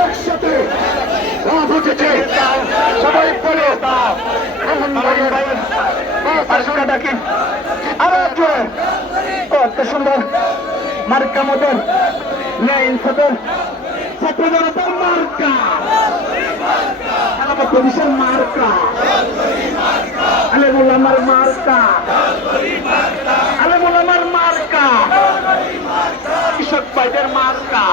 একসাথে রাত উঠেছে সবাই বলে ডাকি আরো কত সুন্দর মার্কা মতন ন্যায় ইনসাফের ছাত্র জনতার মার্কা পুলিশের মার্কা আলেমুল আমার মার্কা আলেমুল আমার মার্কা কৃষক ভাইদের মার্কা